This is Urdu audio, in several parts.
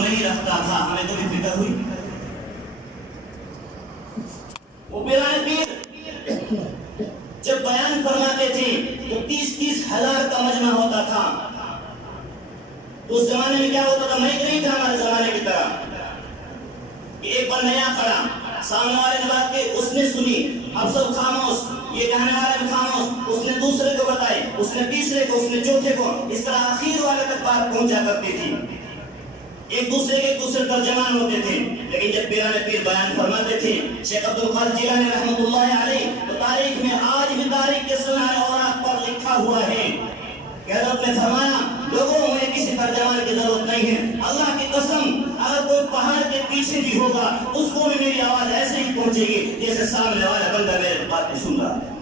نہیں رکھتا تھا. ہمیں کبھی فکر ہوئی؟ وہ پیران پیر جب بیان فرماتے تھے تو 30-30 ہزار کا مجمع ہوتا تھا. تو اس زمانے میں کیا ہوتا تھا؟ مائک نہیں تھا ہمارے زمانے کی طرح کہ ایک بار نیا کھڑا، سامنے والے نے بات کی، اس نے سنی، اب سب خاموش، یہ کہنے والے نے خاموش، اس نے دوسرے کو بتائی، اس نے تیسرے کو، اس نے چوتھے کو، اس طرح آخر والے تک بات پہنچا کرتی تھی. ایک دوسرے کے دوسرے ترجمان ہوتے تھے. لیکن جب پیران پیر بیان فرماتے تھے شیخ عبد القادر جیلانی رحمۃ اللہ علیہ، تو تاریخ میں آج بھی تاریخ کے سنہرے اوراق پر لکھا ہوا ہے کہ حضرت نے فرمایا لوگوں مجھے کسی ترجمان کی ضرورت نہیں ہے. اللہ کی قسم اگر کوئی پہاڑ کے پیچھے بھی ہوگا اس کو بھی میری آواز ایسے ہی پہنچے گی جیسے سامنے والا بندہ میرے بات کو سن رہا ہے.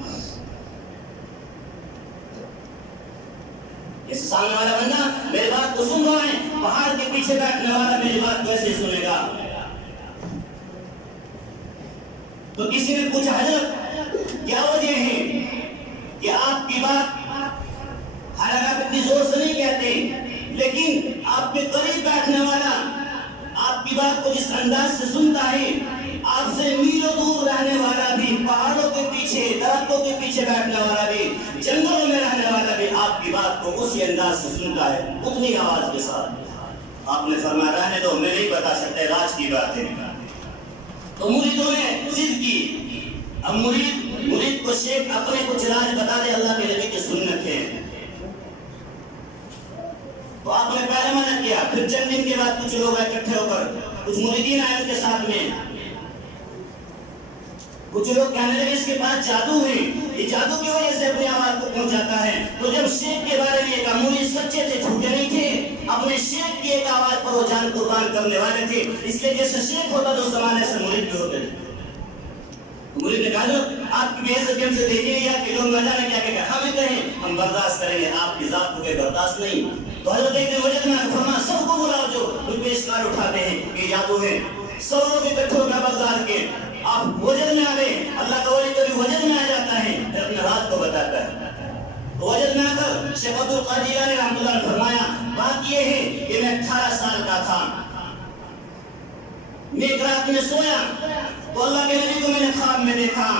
جیسے سامنے والا بندہ میری بات کو سن رہا ہے، پہاڑ کے پیچھے بیٹھنے والا میری بات کو ایسے ہی سنے گا. تو کسی نے پوچھا حضرت کیا وجہ ہے کہ آپ کی بات حالانکہ آپ اتنی زور سے نہیں کہتے لیکن آپ کے قریب بیٹھنے والا آپ کی بات کو جس انداز سے سنتا ہے، آپ سے میلوں دور رہنے والا بھی، پہاڑوں کے پیچھے، درختوں کے پیچھے بیٹھنے والا بھی، جنگلوں میں رہنے والا بھی آپ کی بات کو اسی انداز سے سنتا ہے، اتنی آواز کے ساتھ. آپ نے فرمایا رہنے دو، میں نہیں بتا سکتے، راز کی بات ہے. تو مریدوں نے ضد کی. اب مرید کو شیخ اپنے کچھ راز بتا دے، اللہ کے نبی کی سنت ہے. تو آپ نے پہلے منع کیا. پھر چند دن کے بعد کچھ لوگ اکٹھے ہو کر، کچھ مریدین آئے ان کے ساتھ میں، کچھ لوگ کہنے لگے اس کے پاس جادو ہے، یہ جادو کی وجہ سے اپنی آواز کو پہنچاتا ہے. تو جب شیخ کے بارے میں کہا، مرید سچے تھے، جھوٹے نہیں تھے، اپنے شیخ کی ایک آواز پر وہ جان قربان کرنے والے تھے. اس لیے جیسے شیخ ہوتا تو اس زمانے سے مرید بھی ہوتے تھے. مرید نے کہا آپ کی بے عزتی ہم سے دیکھیں یا کہ لوگ نہ جانے کیا کہا، ہمیں کہیں ہم برداشت کریں گے، آپ کی ذات کو کوئی برداشت نہیں. تو حضرت ایک دن وجد میں فرمایا سب کو بلاؤ جو پیشکار اٹھاتے ہیں کہ جادو ہے. سب لوگ اکٹھے ہو کر بغداد کے آپ وجد میں آ گئے. اللہ کا ولی کبھی وجد میں آ جاتا ہے پھر اپنے رات کو بتاتا ہے. وجد میں آ کر شیخ عبد القادر جیلانی رحمۃ اللہ نے فرمایا بات یہ ہے کہ میں 18 سال کا تھا، میں ایک رات میں سویا تو اللہ کے نبی کو میں نے خواب میں دیکھا.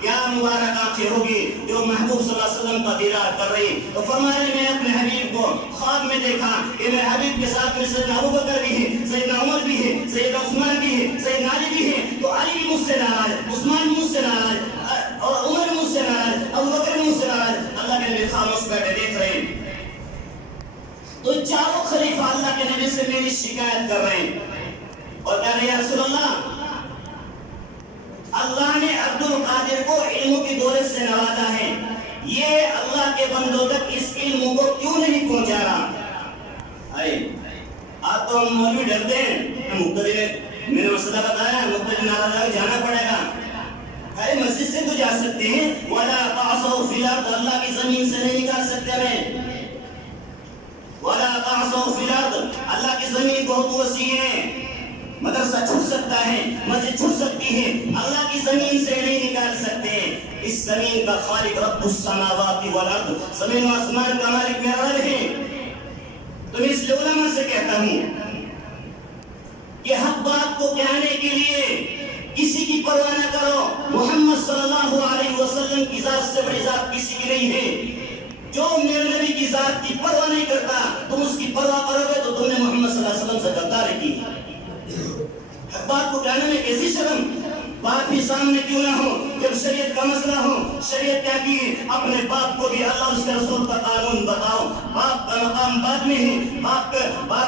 کیا مبارک آنکھیں ہوگی جو محبوب صلی اللہ علیہ وسلم کا دیدار کر رہی. تو فرمایا میں اپنے حبیب کو خواب میں دیکھا کہ میرے حبیب کے ساتھ میں سیدنا ابوبکر بھی ہے، سیدنا عمر بھی ہے، سیدنا عثمان بھی ہے، سیدنا علی بھی ہے. تو علی بھی مجھ سے ناراض، عثمان بھی مجھ سے ناراض، اور عمر بھی مجھ سے ناراض، ابوبکر بھی مجھ سے ناراض. اللہ کے نبی خاموش بیٹھے دیکھ رہے ہیں. تو چاروں خلیفہ اللہ کے نبی سے میری شکایت کر رہے ہیں اور کہہ رہے ہیں یا رسول اللہ، اللہ نے عبد القادر کو علم کی دولت سے نوازا ہے، یہ اللہ کے بندوں تک اس علم کو کیوں نہیں پہنچا رہا؟ آپ تو ہم مولوی ڈرتے ہیں، مقتدی نے میں نے مسئلہ بتایا، مقتدی ناراض آگے جانا پڑے گا. ارے مسجد سے تو جا سکتے ہیں، وَلَا تَعْصَوْا فِي الْأَرْضِ، اللہ کی زمین سے نہیں نکال سکتے ہمیں. وَلَا تَعْصَوْا فِي الْأَرْضِ، اللہ کی زمین بہت وسیع ہے، مدرسہ چھٹ سکتا ہے، مسجد چھٹ سکتی ہے، اللہ کی زمین سے نہیں نکال سکتے. اس زمین کا خالق رب السماوات والارض، زمین و آسمان کا مالک میرا رب ہے. تو میں اس لیے علماء سے کہتا ہوں کہ حق بات کو کہنے کے لیے کسی کی پرواہ نہ کرو. محمد صلی اللہ علیہ وسلم کی ذات سے بڑی ذات کسی کی نہیں ہے. جو میرے نبی کی ذات کی پرواہ نہیں کرتا تم اس کی پرواہ کرو گے تو تم نے محمد صلی اللہ علیہ وسلم سے غداری کی. حق بات کو کہنے میں کیسی شرم، بات بھی سامنے کیوں نہ ہو. جب شریعت کا مسئلہ ہو، شریعت کیا کی اپنے باپ کو بھی اللہ اس کے رسول کا قانون بتاؤ. باپ کا مقام بعد میں ہے، باپ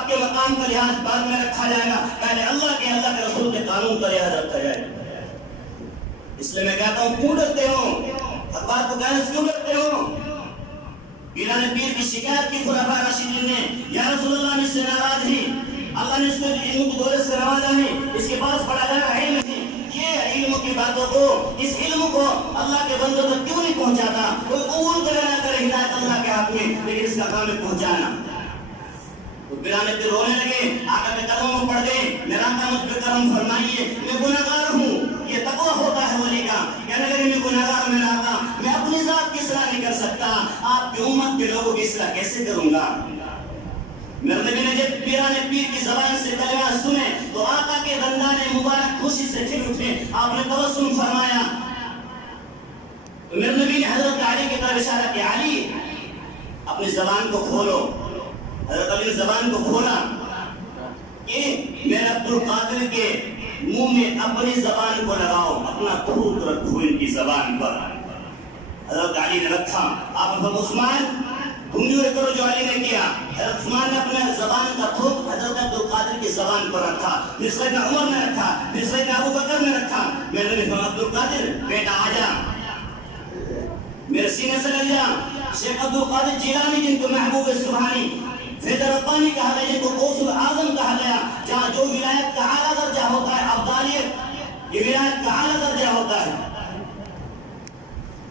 کے مقام کا لحاظ بعد میں رکھا جائے گا، پہلے اللہ کے رسول کے قانون کا لحاظ رکھا جائے گا. اس لیے میں کہتا ہوں کیوں ڈرتے ہو حق بات کو کہنے سے، کیوں ڈرتے ہو؟ پیران پیر کی شکایت کی خلفاء راشدین نے، یا رسول اللہ مجھ سے ناراض ہیں، اللہ نے اس کو علم کی دولت سے نوازا ہے، اس کے پاس پڑھا جانا ہے نہیں. یہ علم کی باتوں کو، اس علم کو اللہ کے بندوں تک کیوں نہیں پہنچاتا؟ کوئی قبول کرے نہ کرے ہدایت اللہ کے ہاتھ میں، لیکن اس کا کام ہے پہنچانا. تو پیران پیر رونے لگے، آقا کے قدموں میں پڑ گئے، میرا آقا مجھ پہ کرم فرمائیے، میں گناہگار ہوں. یہ تقویٰ ہوتا ہے ولی کا. کہنے لگے میں گناہگار، میرا آقا میں اپنی ذات کی اصلاح نہیں کر سکتا، آپ کی امت کے لوگوں کی اصلاح کیسے کروں گا؟ میرے نبی نے جب پیران پیر کی زبان سے کلمات سنے تو آقا کے دندان مبارک خوشی سے کھل اٹھے، آپ نے تبسم فرمایا. تو میرے نبی نے حضرت علی کی طرف اشارہ کیا، علی اپنی زبان کو کھولو. حضرت علی نے زبان کو کھولا کہ میرے عبد القادر کے منہ میں اپنی زبان کو لگاؤ، اپنا تھوک رکھو ان کی زبان پر. حضرت علی نے رکھا. آپ نے عثمان تم بھی وہ کرو جو علی نے کیا. حضرت عثمان نے اپنے زبان کا تھوک حضرت عبد القادر کی زبان پر رکھا، پھر سیدنا عمر نے رکھا، پھر سیدنا ابو بکر نے رکھا. میں نے فرمایا عبد القادر بیٹا آ جا، میرے سینے سے لگ جا. شیخ عبد القادر جیلانی جن کو محبوب سبحانی فیض ربانی کہا گیا، جن کو غوث العظم کہا گیا، جہاں جو ولایت کا اعلیٰ درجہ ہوتا ہے ابدالیت، یہ ولایت کا اعلیٰ درجہ ہوتا ہے.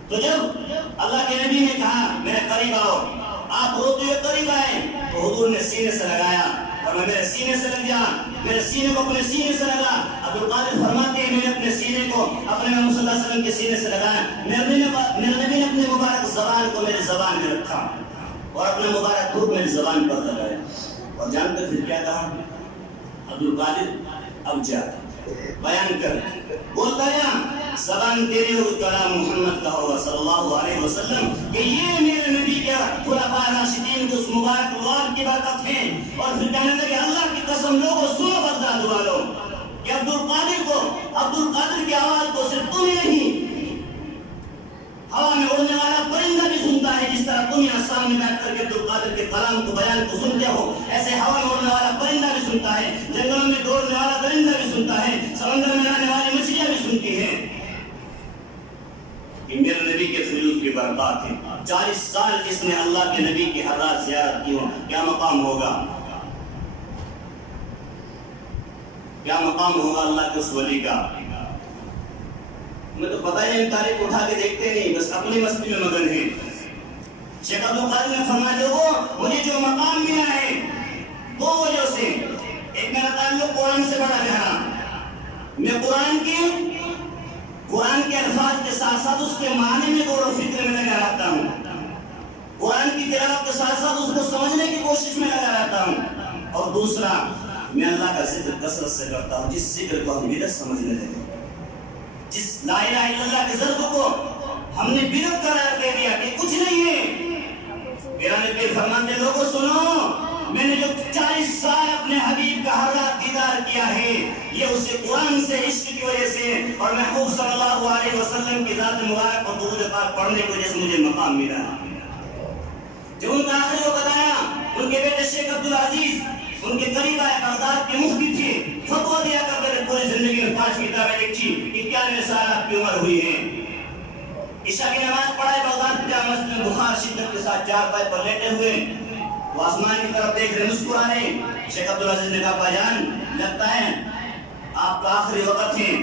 تو جب اللہ کے نبی نے کہا میرے قریب آؤ، آپ روتے ہوئے قریب آئے تو حضور نے سینے سے لگایا اور میں میرے سینے سے لگ جا، میرے سینے کو اپنے سینے سے لگا. عبد القادر فرماتے ہیں میں نے اپنے سینے کو اپنے محمد صلی اللہ علیہ وسلم کے سینے سے لگایا. میرے نبی نے اپنے مبارک زبان کو میری زبان میں رکھا اور اپنے مبارک تھوک میری زبان پر لگایا. اور جانتے پھر کیا کہا عبد القادر، اب جا بیان کر. بولتا ہے زبان تیری ہو، کلام محمد کا ہوگا صلی اللہ علیہ وسلم، کہ یہ میرے نبی کے خلفاء راشدین کے اس مبارک لواب کی برکت ہے. اور پھر کہنے لگے اللہ کی قسم لوگوں سنو بغداد والوں کہ عبد القادر کی آواز کو صرف تم نہیں، ہوا میں اڑنے والا پرندہ بھی سنتا ہے. جس طرح تم یہاں سامنے بیٹھ کر کے عبد القادر کے کلام کو بیان کو سنتے ہو، ایسے ہوا میں اڑنے والا پرندہ بھی سنتا ہے، جنگلوں میں دوڑنے والا درندہ بھی سنتا ہے، سمندر میں آنے والی مچھلیاں بھی سنتی ہیں. کہ میرے نبی کے فیض کی برکات ہے. 40 سال جس نے اللہ کے نبی کی ہر رات زیارت کی ہو، کیا مقام ہوگا، کیا مقام ہوگا اللہ کے اس ولی کا. میں تو پتہ ہی نہیں، تاریخ اٹھا کے دیکھتے نہیں، بس اپنی مستی میں مگن ہیں. شیخ عبد القادر نے فرمایا لوگوں مجھے جو مقام ملا ہے دو وجہ سے. ایک میرا تعلق قرآن سے بڑا گہرا، میں قرآن کے الفاظ کے ساتھ ساتھ اس کے معنی میں غور و فکر میں لگا رہتا ہوں، قرآن کی تلاوت کے ساتھ ساتھ اس کو سمجھنے کی کوشش میں لگا رہتا ہوں. اور دوسرا میں اللہ کا ذکر کثرت سے کرتا ہوں، جس ذکر کو ہم بدعت سمجھنے لگے، جس لا الہ الا اللہ کے ذکر کو ہم نے بدعت قرار دے دیا کہ کچھ نہیں ہے. میرا نبی فرماتے لوگوں سنو، میں نے جو 40 سال اپنے حبیب کا ہر رات دیدار کیا ہے یہ اسے قرآن سے عشق کی وجہ سے اور محبوب صلی اللہ علیہ وسلم کی ذات مبارک اور درود پاک پڑھنے کی وجہ سے مجھے مقام ملا. جو ان کا آخری وقت آیا، ان کے بیٹے شیخ عبدالعزیز ان کے قریب آئے، بغداد کے مفتی تھے، فتویٰ دیا کرتے تھے، پوری زندگی میں 5 کتابیں لکھی، 91 سال آپ کی عمر ہوئی ہے. عشاء کی نماز پڑھائے بغداد جامع مسجد میں، بخار شدت کے ساتھ چارپائی پر لیٹے ہوئے وہ آسمان کی طرف دیکھ رہے، مسکرا رہے. شیخ عبدالعزیز نے کہا بھائی لگتا ہے آپ کا آخری وقت ہے.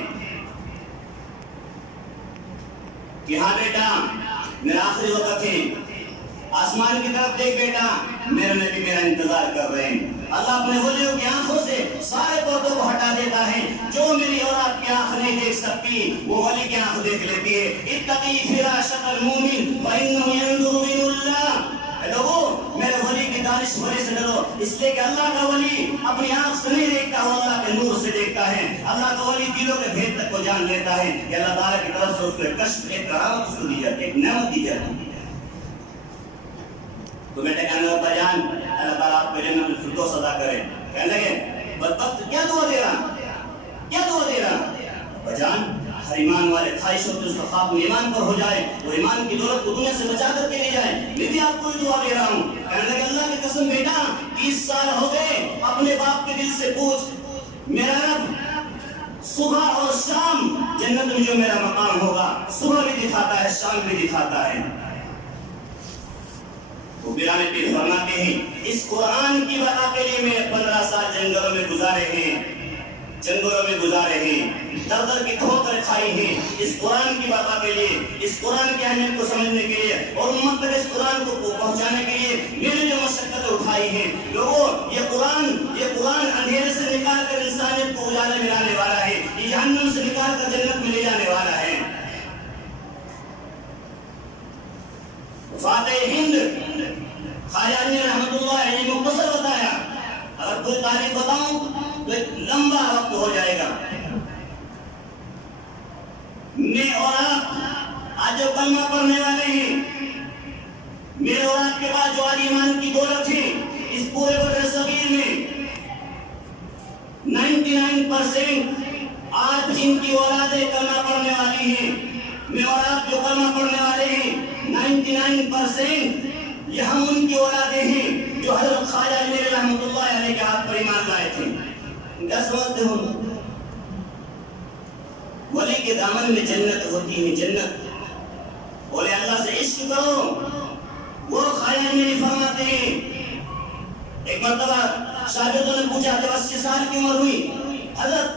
کہ ہاں بیٹا میرا آخری وقت ہے. آسمان کی طرف دیکھ بیٹا، میرے نبی میرا انتظار کر رہے ہیں. اللہ اپنے ولیوں کی آنکھوں سے سارے پردوں کو ہٹا دیتا ہے. جو میری اولاد کی آنکھ نہیں دیکھ سکتی وہ ولی کی آنکھ دیکھ لیتی ہے. اتقی فراشۃ المومن فإنه ينظر بنور اللہ. لوگوں میرے ولی کی دانش ولی سے ڈرو، اس لیے کہ اللہ کا ولی اپنی آنکھ سے نہیں دیکھتا، وہ اللہ کے نور سے دیکھتا ہے. اللہ کا ولی دلوں کے بھید تک کو جان لیتا ہے کہ اللہ تعالیٰ کی طرف سے اس کو ایک کشف، ایک کرامت اس کو دی جاتی ہے، ایک نعمت دی جاتی ہے. تو بیٹے کہنے لگا بھائی اللہ تعالیٰ آپ کو جنت الفردوس عطا کرے. کہنے لگے بدبخت کیا دعا دے رہا، کیا دعا دے رہا. بھجان ہر ایمان والے خواہش ہوتے اس کا خواب ایمان پر ہو جائے، وہ ایمان کی دولت کو دنیا سے بچا کر کے لے جائے. میں بھی آپ کو دعا دے رہا ہوں. کہنے لگے اللہ کی قسم بیٹا 30 سال ہو گئے، اپنے باپ کے دل سے پوچھ، میرا رب صبح اور شام جنت میں جو میرا مقام ہوگا صبح بھی دکھاتا ہے شام بھی دکھاتا ہے. وہ بیرانے پہ فرماتے ہیں اس قرآن کی بقا کے لیے میں 15 سال جنگلوں میں گزارے ہیں، جنگلوں میں گزارے ہیں، در در کی ٹھوکر کھائی ہیں اس قرآن کی بقا کے لیے، اس قرآن کی اہمیت کو سمجھنے کے لیے اور امت تک اس قرآن کو پہنچانے کے لیے میں نے جو مشقتیں اٹھائی ہیں. لوگوں یہ قرآن اندھیرے سے نکال کر انسانیت کو اجالے میں لانے والا ہے، یہ جہنم سے نکال کر جنت میں لے جانے والا ہے. فاتح ہند خواجہ نے رحمت اللہ علیہ مختصر بتایا بتاؤں تو ایک لمبا وقت ہو جائے گا. میں اور آپ آج جو کلمہ پڑھنے والے ہیں، میرے اور آپ کے پاس جو آج ایمان کی دولت ہے، اس پورے بر صغیر میں 99% آج جن کی اولادیں کلمہ پڑھنے والی ہیں، میں اور آپ جو کلمہ پڑھنے والے ہیں 99% یہ ہم ان کی اولادیں ہیں جو حضرت خواجہ اجمیری رحمۃ اللہ علیہ کے ہاتھ پر ایمان لائے تھے. کیا سمجھتے ہو؟ ولی کے دامن میں جنت ہوتی ہے. جنت بولے اللہ سے عشق کرو. وہ خواجہ اجمیری فرماتے ہیں، ایک مرتبہ شاگردوں نے پوچھا جب 80 سال کی عمر ہوئی حضرت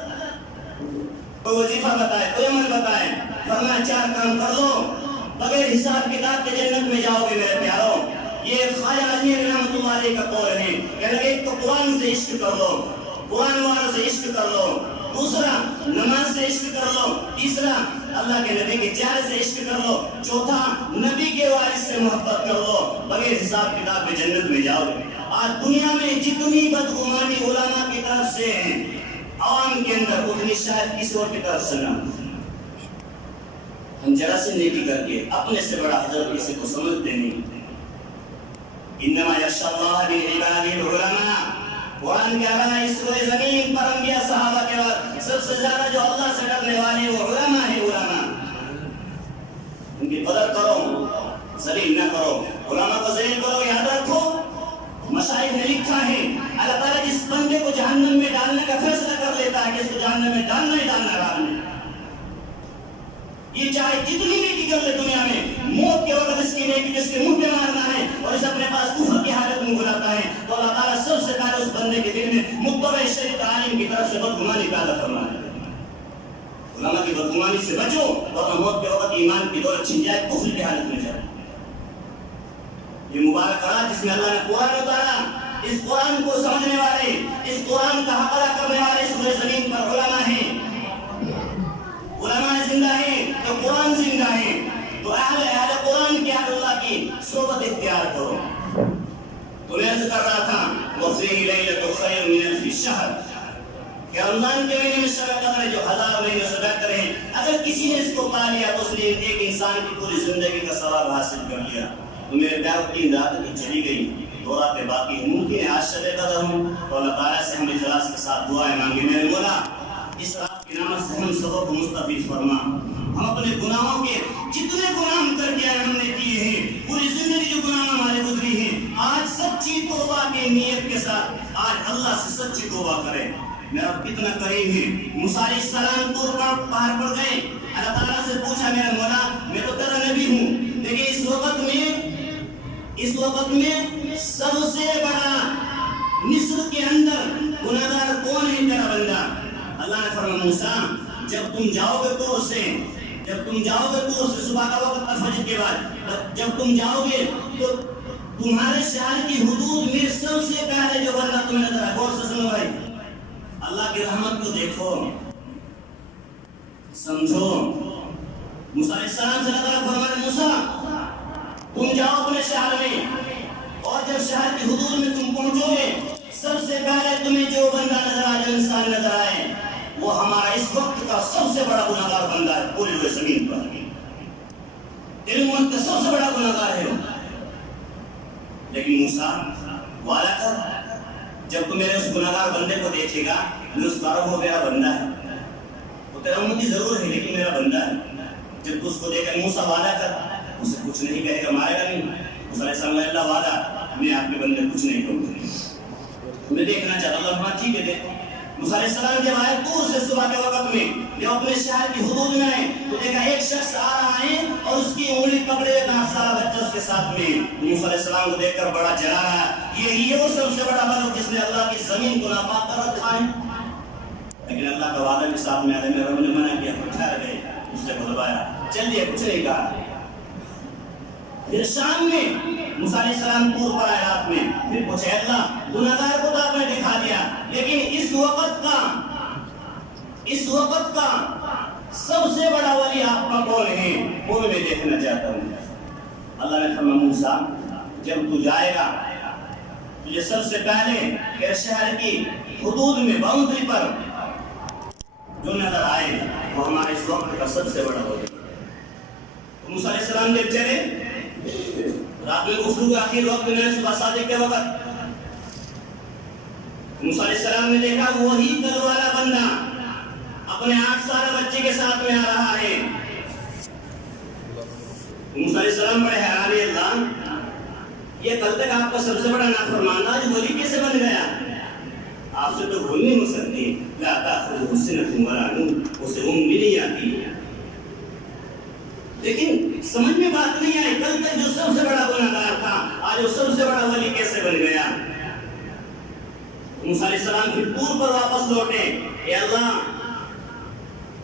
کوئی وظیفہ بتائے، کوئی عمل بتائے. فرمایا 4 کام کر لو، بغیر حساب کتاب کے جنت میں جاؤ گے میرے پیاروں. یہ خواجہ اجمیری رحمۃ اللہ علیہ کا قول ہے. کہنے لگے ایک تو قرآن سے عشق کر لو، قرآن والوں سے عشق کر لو. دوسرا نماز سے عشق کر لو. تیسرا اللہ کے نبی کے چہرے سے عشق کر لو. چوتھا نبی کے وارث سے محبت کر لو. بغیر حساب کتاب کے جنت میں جاؤ گے. آج دنیا میں جتنی بدگمانی علماء کی طرف سے ہیں عوام کے اندر، اتنی شاید کسی اور کی طرف سے نہ. ہم ذرا سے نیکی کر کے اپنے سے بڑا حضرت کسی کو سمجھتے نہیں. انما یخشی اللہ من عبادہ العلماء. قرآن کہہ رہا ہے اس روئے زمین پر انبیاء صحابہ کے بعد سب سے زیادہ جو اللہ سے ڈرنے والے وہ علماء ہیں. علماء ان کی قدر کرو، ذلیل نہ کرو. علماء کو ذلیل کرو. یاد رکھو مشائخ نے لکھا ہے اللہ تعالیٰ جس بندے کو جہنم میں ڈالنے کا فیصلہ کر لیتا ہے کہ اس کو جہنم میں ڈالنا ہی ڈالنا ڈالنا. یہ چاہے جتنی نیکی کر لے دنیا میں، موت کے وقت اس کی نیکی جس کے منہ پہ مارنا ہے اور اس اپنے پاس کفر کی حالت میں بلاتا ہے، تو اللہ تعالیٰ سب سے پہلے اس بندے کے دل میں متبع شریعت عالم کی طرف سے بدگمانی پیدا فرماتا ہے. علماء کی بدگمانی سے بچو ورنہ موت کے وقت ایمان کی دولت چھن جائے، کفر کی حالت میں جائے. یہ مبارک رات جس میں اللہ نے قرآن اتارا، اس قرآن کو سمجھنے والے، اس قرآن کا حق ادا کرنے والے اس پورے زمین پر علماء ہیں. علماء زندہ ہیں تو قرآن زندہ ہے. تو اہل قرآن کی اہل اللہ کی صحبت اختیار کرو. تو میں عرض کر رہا تھا وَفِيهِ لَيْلَةُ خَيْرٌ مِنَ أَلْفِ شَهْرٍ کہ رمضان کے مہینے میں شب قدر ہے جو 1000 مہینے سے بہتر ہے. اگر کسی نے اس کو پا لیا تو اس نے ایک انسان کی پوری زندگی کا ثواب حاصل کر لیا. تو میرے پیاروں 3 راتیں کی چلی گئی، 2 راتیں باقی ہیں. ممکن ہے آج شب قدر ہوں تو اللہ تعالیٰ سے ہم اخلاص کے ساتھ دعائیں مانگیں. میرے مولا اس رات کی نعمت سے ہم سبوں کو مستفیض فرما. ہم اپنے گناہوں کے جتنے گناہ ہم کر کے آئے ہم نے کیے ہیں، پوری زندگی جو گناہ ہمارے گزری ہیں، آج سچی توبہ کی نیت کے ساتھ آج اللہ سے سچی توبہ کریں. میرا کتنا کریم ہے. موسیٰ علیہ السلام طور پر پہاڑ پر گئے، اللہ تعالیٰ سے پوچھا میرا مولا میں تو تیرا نبی ہوں لیکن اس وقت میں سب سے بڑا مصر کے اندر گناہگار کون ہے؟ تیرا بندہ. اللہ نے فرمایا موسیٰ جب تم جاؤ گے طور سے صبح کا وقت فجر کے بعد جب تم جاؤ گے تو تمہارے شہر کی حدود میں سب سے پہلے جو بندہ تمہیں نظر آئے. غور سے سنو بھائی، اللہ کی رحمت کو دیکھو سمجھو. موسیٰ علیہ السلام سے اللہ فرمایا موسیٰ تم جاؤ اپنے شہر میں اور جب شہر کی حدود میں تم پہنچو گے سب سے پہلے تمہیں جو بندہ نظر آئے، جو انسان نظر آئے وہ ہمارا اس وقت کا سب سے بڑا گناہگار بندہ ہے پوری ہوئے زمین پر. علم کا سب سے بڑا گناہگار ہے. لیکن موسیٰ وعدہ کر جب تو میرے اس گناہگار بندے کو دیکھے گا میں اس بارہ وہ میرا بندہ ہے، وہ تیرا امتی ضرور ہے لیکن میرا بندہ ہے. جب تو اس کو دیکھے موسیٰ وعدہ کر، اسے کچھ نہیں کہے گا، مارے گا نہیں. موسیٰ علیہ السلام اللہ وعدہ میں آپ کے بندے کچھ نہیں کروں گا. تمہیں دیکھنا چاہتا اللہ فرمایا ٹھیک ہے دیکھو. موسیٰ علیہ السلام جب آئے طور سے صبح کے وقت میں جب اپنے شہر کی حدود میں آئے تو دیکھا ایک شخص آ رہا ہے اور اس کی انگلی پکڑے ہوئے 10 سالہ بچہ اس کے ساتھ میں. موسیٰ علیہ السلام کو دیکھ کر بڑا جلا رہا ہے یہ وہ سب سے بڑا ملک جس نے اللہ کی زمین کو ناپاک کر رکھا ہے. لیکن اللہ کا وعدہ بھی ساتھ میں آیا. میرے رب نے منع کیا، ٹھہر گئے، اس سے بلوایا، چل دیے، کچھ نہیں کہا. پھر شام میں موسیٰ علیہ السلام طور پر آئے رات میں، پھر پوچھے اللہ گناہگار کو تو آپ نے دکھا دیا لیکن اس وقت کا سب سے بڑا ولی آپ کا کون ہے وہ میں دیکھنا چاہتا ہوں. اللہ نے فرمایا موسیٰ جب تو جائے گا تجھے سب سے پہلے تیرے شہر کی حدود میں باؤنڈری پر جو نظر آئے وہ ہمارے اس وقت کا سب سے بڑا ولی۔ موسیٰ علیہ السلام جب چلے رات میں گفتگو کے آخر وقت میں صبح صادق کے وقت موسیٰ علیہ السلام نے دیکھا وہی کل والا بندہ اپنے 8 سالہ بچے کے ساتھ میں آ رہا ہے۔ موسیٰ علیہ السلام بڑے حیران ہیں، اللہ یہ کل تک آپ کا سب سے بڑا نافرمان آج ولی کیسے بن گیا؟ آپ سے تو بھول نہیں ہو سکتی، لا تأخذہ سنۃ ولا نوم، اسے اونگ بھی نہیں آتی۔ لیکن سمجھ میں بات نہیں آئی، کل تک جو سب سے بڑا گناہگار تھا آج وہ سب سے بڑا ولی کیسے بن گیا؟ موسیٰ علیہ السلام پھر طور پر واپس لوٹے، اے اللہ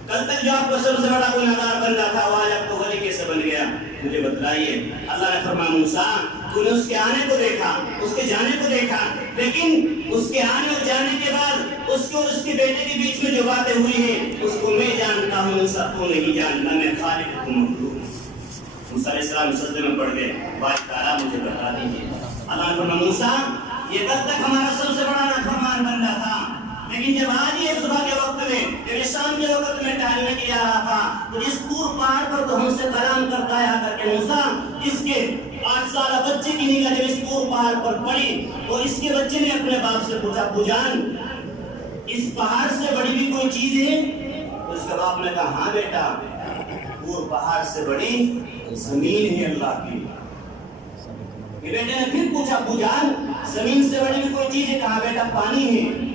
کل تک جو آپ کو سب سے بڑا گناہگار بندہ تھا وہ آج آپ کو ولی کیسے بن گیا؟ مجھے بتلائیے۔ اللہ نے فرمایا موسیٰ تو نے اس کے آنے کو دیکھا، اس کے جانے کو دیکھا، لیکن اس کے آنے اور جانے کے بعد اس کو اور اس کے بیٹے کے بیچ میں جو باتیں ہوئی ہیں اس کو میں جانتا ہوں، موسیٰ تو نہیں جانتا، میں خالق ہوں مخلوق۔ موسیٰ علیہ السلام سجدے میں پڑ گئے، بات تعالیٰ مجھے بتا دیجیے۔ اللہ نے فرمایا موسیٰ یہ کل تک ہمارا سب سے بڑا نافرمان بندہ تھا، لیکن جب آج یہ صبح کے وقت میں جب شام کے وقت میں ٹہلنے کے لیے آ رہا تھا تو اس طور پہاڑ پر تو ہم سے کلام کرتا ہے آ کر کے موسیٰ اس کے 8 سالہ بچے کی نگاہ جب اس طور پہاڑ پر پڑی تو اس کے بچے نے اپنے باپ سے پوچھا ابو جان اس پہاڑ سے بڑی بھی کوئی چیز ہے؟ تو اس کے باپ نے کہا ہاں بیٹا طور پہاڑ سے بڑی زمین ہے اللہ کی۔ بیٹے نے پھر پوچھا ابو جان زمین سے بڑی بھی کوئی چیز ہے؟ کہا بیٹا پانی ہے۔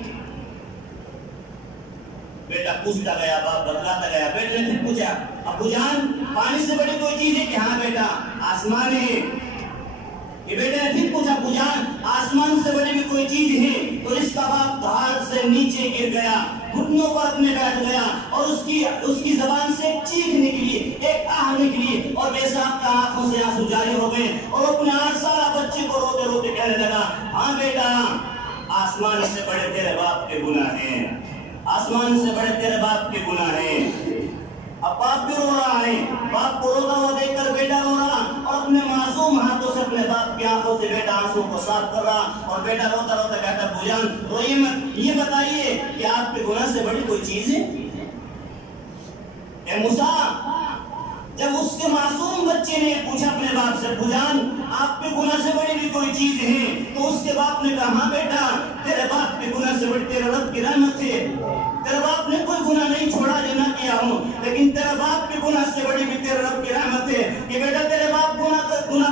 بیٹا پوچھتا گیا، باپ بتلاتا گیا۔ بیٹے نے پھر پوچھا ابو جان پانی سے بڑی کوئی چیز ہے؟ کہ ہاں بیٹا آسمان ہے۔ یہ بیٹے نے پھر پوچھا ابو جان آسمان سے بڑی بھی کوئی چیز ہے؟ تو اس کا باپ پہاڑ سے نیچے گر گیا، گھٹنوں پر اپنے بیٹھ گیا اور اس کی زبان سے ایک چیخ نکلی، ایک آہ نکلی اور بے ساختہ آنکھوں سے آنسو جاری ہو گئے اور اپنے 8 سالہ بچے کو روتے روتے کہنے لگا ہاں بیٹا آسمان سے بڑے تیرے باپ کے گناہ ہیں، آسمان سے بڑے تیرے باپ کے گناہ ہیں۔ اب باپ بھی رو رہا ہے، باپ کو روتا ہوا دیکھ کر بیٹا رو رہا اور اپنے معصوم ہاتھوں سے اپنے باپ کی آنکھوں سے بیٹا آنسو کو صاف کر رہا اور بیٹا روتا روتا کہتا ابو جان روئیے مت، یہ بتائیے کہ آپ کے گناہ سے بڑی کوئی چیز ہے؟ اے موسیٰ جب اس کے معصوم بچے نے پوچھا اپنے باپ سے ابو جان آپ کے گناہ سے بڑی بھی کوئی چیز ہے؟ تو اس کے باپ نے کہا ہاں بیٹا تیرے باپ کے گناہ سے بڑی تیرے رب کی رحمت ہے، تیرے باپ نے کوئی گناہ نہیں چھوڑا جو نہ کیا ہوں، لیکن تیرے باپ کے گناہ سے بڑی بھی تیرے رب کی رحمت ہے کہ بیٹا تیرے باپ گناہ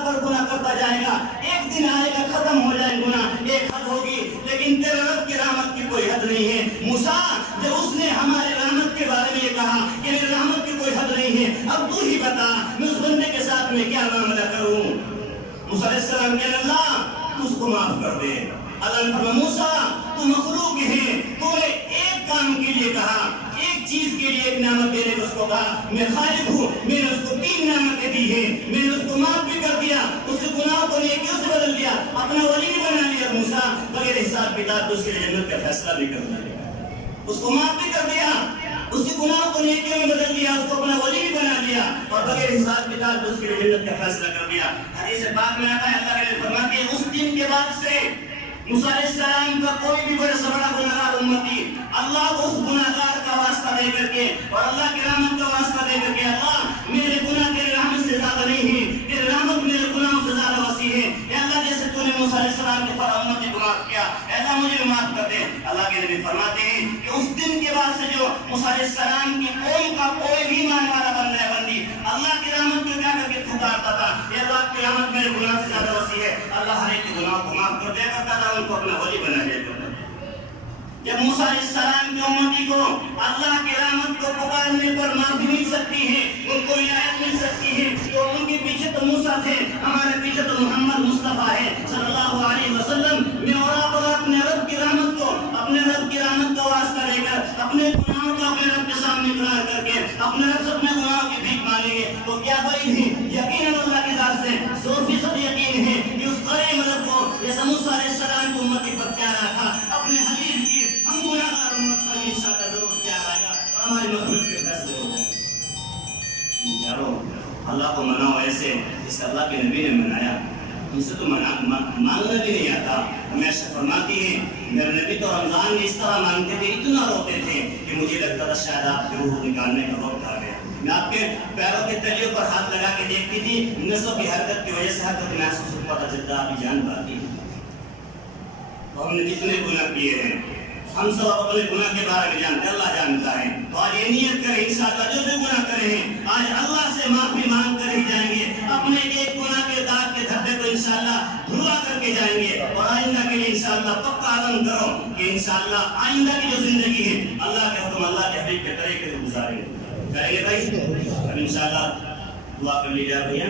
پر گناہ کرتا جائے گا، ایک دن آئے گا ختم ہو جائے گناہ، ایک حد ہوگی، لیکن تیرے رب کی رحمت کی کوئی حد نہیں ہے۔ موسیٰ جب اس نے ہمارے رحمت کے بارے میں یہ کہا کہ میری رحمت کی کوئی حد نہیں ہے، اب تو ہی بتا میں اس بندے کے ساتھ میں کیا معاملہ کروں؟ موسیٰ علیہ السلام کہنے اللہ تو اس کو معاف کر دے۔ اللہ نے فرمایا موسیٰ تو مخلوق ہے، تو نے ایک کام کے لیے کہا، ایک چیز کے لیے ایک نعمت دینے کو اس کو کہا، میں خالق ہوں، میں نے اس کو 3 نعمتیں دی ہیں، میں نے اس کو معاف بھی کر دیا، اس کے گناہوں کو نیکیوں سے بدل دیا، اپنا ولی بھی بنا لیا موسیٰ بغیر حساب کتاب اس کے لیے جنت کا فیصلہ بھی کر دیا، اس کو معاف بھی کر دیا، اس کے گناہوں کو نیکیوں میں بدل دیا، اس کو اپنا ولی بھی بنا لیا اور بغیر حساب کتاب اس کے لیے جنت کا فیصلہ کر دیا۔ حدیث پاک میں آتا ہے اللہ کے فرماتے ہیں اس دن کے بعد سے موسیٰ علیہ السلام کا کوئی بھی بڑا سے بڑا گناہگار امتی اللہ کو اس گناہگار کا واسطہ دے کر کے اور اللہ کی رحمت کا واسطہ دے کر کے اللہ میرے گناہ تیرے رحمت سے زیادہ نہیں ہے، تیرے رحمت میرے گناہوں سے زیادہ وسیع ہے، اے اللہ جیسے تو نے موسیٰ علیہ السلام کے پر امت کو معاف کیا، اے اللہ مجھے بھی معاف کر دے۔ اللہ کے نبی فرماتے ہیں کہ اس دن کے بعد سے جو موسیٰ علیہ السلام کی قوم کا کوئی بھی ایمان والا بندہ ہے بندی اللہ کی رحمت کو کیا کر کے پکارتا تھا اے اللہ کی رحمت میرے گناہ سے زیادہ وسیع ہے، اللہ ہر ایک کے گناہ کو معاف کر دیا کرتا تھا، ان کو اپنا ولی بنا دیا کرتا تھا۔ جب موسیٰ علیہ السلام کی امتی کو اللہ کی رحمت کو پکارنے پر معافی مل سکتی ہے، ان کو عنایت مل سکتی ہے، تو ان کے پیچھے تو موسیٰ تھے، ہمارے پیچھے تو محمد مصطفیٰ ہے صلی اللہ علیہ وسلم۔ میں اور آپ اگر اپنے رب کی رحمت کو اپنے رب کی رحمت کا واسطہ لے کر اپنے گناہوں کو اپنے رب کے سامنے اقرار کر کے اپنے رب سے اپنے گناہوں کی بھیک مانگیں گے تو کیا بعید ہے؟ یقیناً اللہ کی ذات سے 100% یقین ہے کہ اس بڑے مدد کو جیسا موسیٰ علیہ السلام کی امتی پر پیارا تھا اپنے حبیب کی ہم گناہگار امت پر انشاءاللہ ضرور پیار آئے گا اور ہماری مغفرت کے فیصلے ہو جائیں گے۔ یارو اللہ کو مناؤ ایسے جس اللہ کے نبی نے منایا، ہم سے تو مانگنا بھی نہیں آتا، ہمیشہ فرماتی ہیں میرے نبی تو رمضان میں اس طرح مانگتے تھے، اتنا روتے تھے کہ مجھے لگتا تھا شاید آپ کی روح نکالنے کا وقت آ گیا۔ میں آپ کے پیروں کے تلیوں پر ہاتھ لگا کے دیکھتی تھی، نسوں کی حرکت کی وجہ سے حرکت محسوس ہوتا تھا، جب آپ کی جان باقی ہے۔ ہم نے جتنے گناہ کیے ہیں، ہم سب اپنے گناہ کے بارے میں جانتے ہیں، اللہ جانتا ہے۔ تو آج یہ نیت کریں انشاءاللہ جو بھی گناہ کرے ہیں آج اللہ سے معافی مانگ کر ہی جائیں گے، اپنے ایک گناہ کے داغ کے دھبے کو انشاءاللہ دھلوا کر کے جائیں گے، اور آئندہ کے لیے انشاءاللہ پکا عزم کرو کہ انشاءاللہ آئندہ کی جو زندگی ہے اللہ کے حکم اللہ کے حبیب کے طریقے سے گزاریں گے۔ کریں گے بھائی؟ اب انشاءاللہ دعا کر لیجیے بھیا۔